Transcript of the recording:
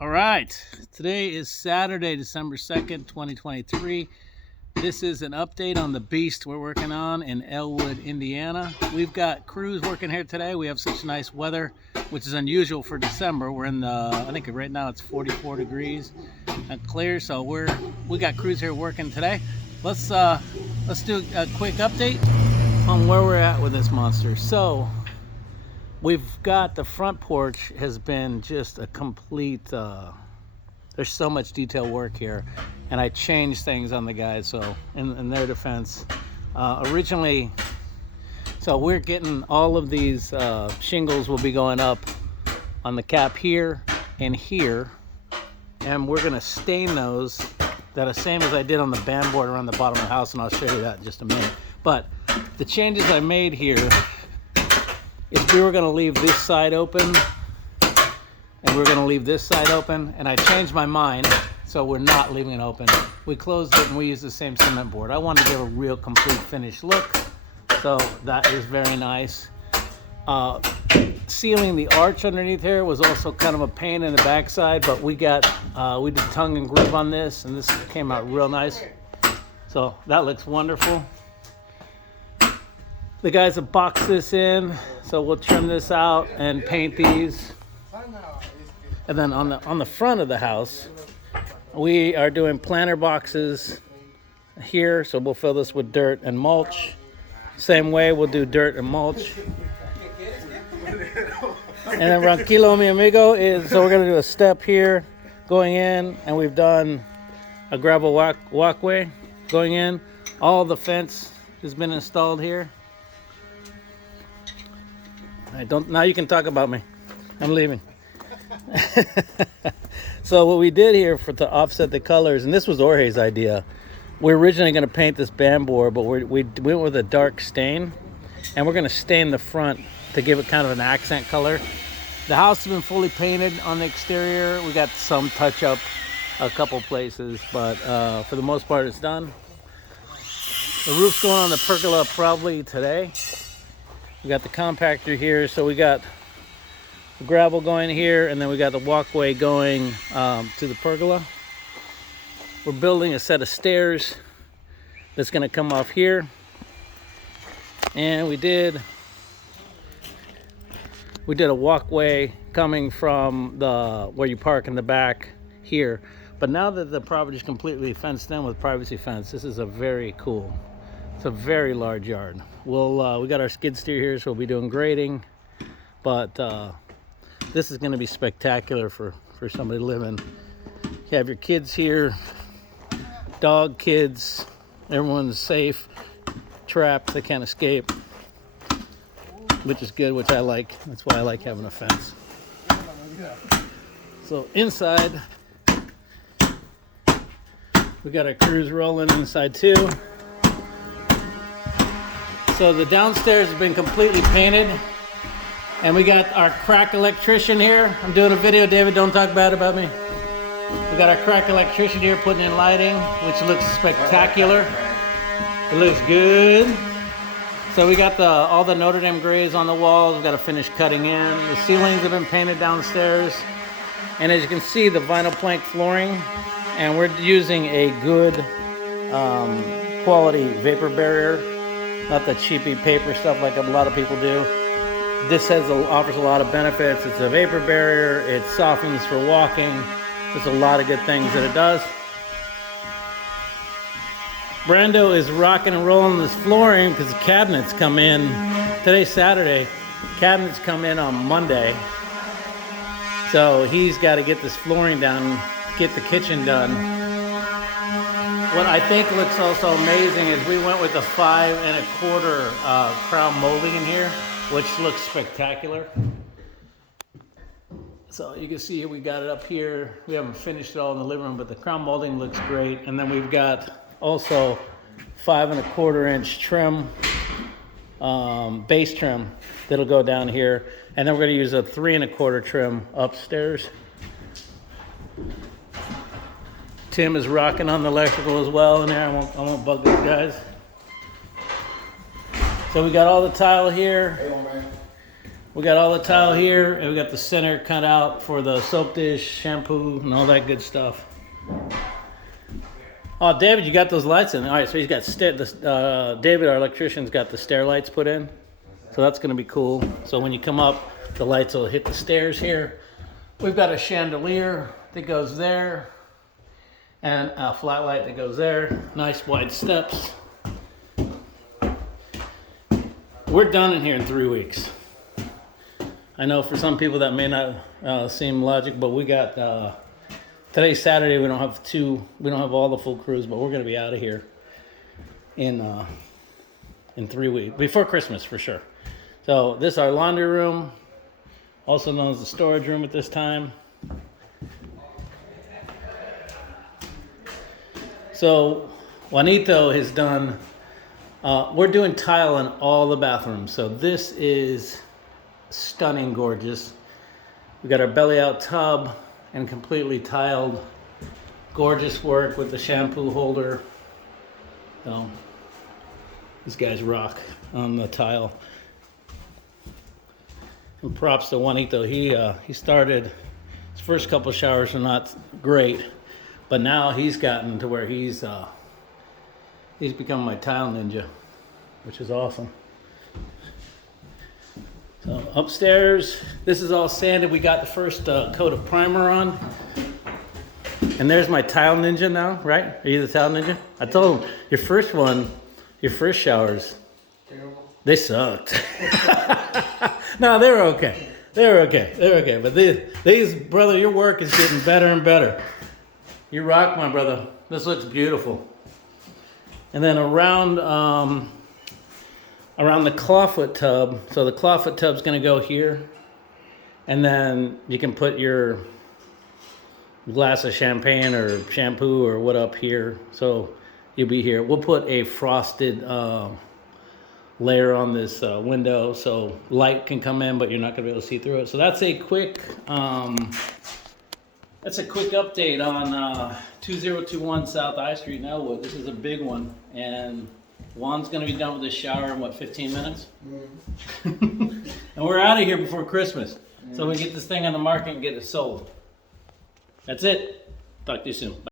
All right, today is Saturday, December 2nd, 2023. This is an update on the beast we're working on in Elwood, Indiana. We've got crews working here today. We have such nice weather, which is unusual for December. We're in I think right now it's 44 degrees and clear, so we got crews here working today. Let's do a quick update on where we're at with this monster. So we've got the front porch has been just a complete, there's so much detail work here, and I changed things on the guys, so in their defense. Originally, so we're getting all of these shingles will be going up on the cap here and here, and we're gonna stain those the same as I did on the band board around the bottom of the house, and I'll show you that in just a minute. But the changes I made here is we were going to leave this side open and we're going to leave this side open, and I changed my mind, so we're not leaving it open. We closed it and we used the same cement board. I wanted to give a real complete finished look, so that is very nice. Sealing the arch underneath here was also kind of a pain in the backside, but we did tongue and groove on this, and this came out real nice, so that looks wonderful. The guys have boxed this in, so we'll trim this out and paint these. And then on the front of the house, we are doing planter boxes here, so we'll fill this with dirt and mulch. Same way, we'll do dirt and mulch. And then Tranquilo, mi amigo, so we're gonna do a step here going in, and we've done a gravel walkway going in. All the fence has been installed here. Now you can talk about me. I'm leaving. So what we did here to offset the colors, and this was Jorge's idea. We're originally going to paint this band board, but we went with a dark stain, and we're going to stain the front to give it kind of an accent color. The house has been fully painted on the exterior. We got some touch up a couple places, but for the most part it's done. The roof's going on the pergola probably today. We got the compactor here, so we got the gravel going here, and then we got the walkway going to the pergola. We're building a set of stairs that's going to come off here, and we did a walkway coming from where you park in the back here. But now that the property is completely fenced in with privacy fence, this is a very cool. It's a very large yard. We got our skid steer here, so we'll be doing grading, but this is going to be spectacular for somebody living. You have your kids here, dog kids, everyone's safe, trapped, they can't escape, which is good, which I like. That's why I like having a fence. So inside, we got our crews rolling inside too. So the downstairs has been completely painted, and we got our crack electrician here. I'm doing a video, David, don't talk bad about me. We got our crack electrician here putting in lighting, which looks spectacular. It looks good. So we got all the Notre Dame grays on the walls. We've got to finish cutting in. The ceilings have been painted downstairs. And as you can see, the vinyl plank flooring, and we're using a good quality vapor barrier. Not the cheapy paper stuff like a lot of people do. This offers a lot of benefits. It's a vapor barrier. It softens for walking. There's a lot of good things that it does. Brando is rocking and rolling this flooring because the cabinets come in. Today's Saturday. Cabinets come in on Monday. So he's got to get this flooring down, get the kitchen done. What I think looks also amazing is we went with a 5 1/4 crown molding in here, which looks spectacular. So you can see we got it up here. We haven't finished it all in the living room, but the crown molding looks great. And then we've got also 5 1/4 inch trim, base trim that'll go down here. And then we're going to use a 3 1/4 trim upstairs. Tim is rocking on the electrical as well in there. I won't bug these guys. So we got all the tile here. We got all the tile here, and we got the center cut out for the soap dish, shampoo, and all that good stuff. Oh, David, you got those lights in. All right, so he's got David, our electrician's got the stair lights put in. So that's going to be cool. So when you come up, the lights will hit the stairs here. We've got a chandelier that goes there, and a flat light that goes there. Nice wide steps. We're done in here in 3 weeks. I know for some people that may not seem logic, but we got today's Saturday. We don't have all the full crews, but we're going to be out of here in 3 weeks before Christmas for sure. So this is our laundry room, also known as the storage room at this time. So Juanito has done. We're doing tile in all the bathrooms. So this is stunning, gorgeous. We got our belly out tub and completely tiled, gorgeous work with the shampoo holder. So these guys rock on the tile. And props to Juanito. He started, his first couple showers are not great, but now he's gotten to where he's become my tile ninja, which is awesome. So upstairs, this is all sanded. We got the first coat of primer on. And there's my tile ninja now, right? Are you the tile ninja? I told him, your first showers, terrible. They sucked. No, they were okay. But these, brother, your work is getting better and better. You rock, my brother. This looks beautiful. And then around the clawfoot tub, so the clawfoot tub's gonna go here, and then you can put your glass of champagne or shampoo or what up here. So you'll be here. We'll put a frosted layer on this window so light can come in, but you're not gonna be able to see through it. So that's a quick update on 2021 South I Street in Elwood. This is a big one, and Juan's gonna be done with his shower in what, 15 minutes? And we're out of here before Christmas, so we get this thing on the market and get it sold. That's it. Talk to you soon. Bye.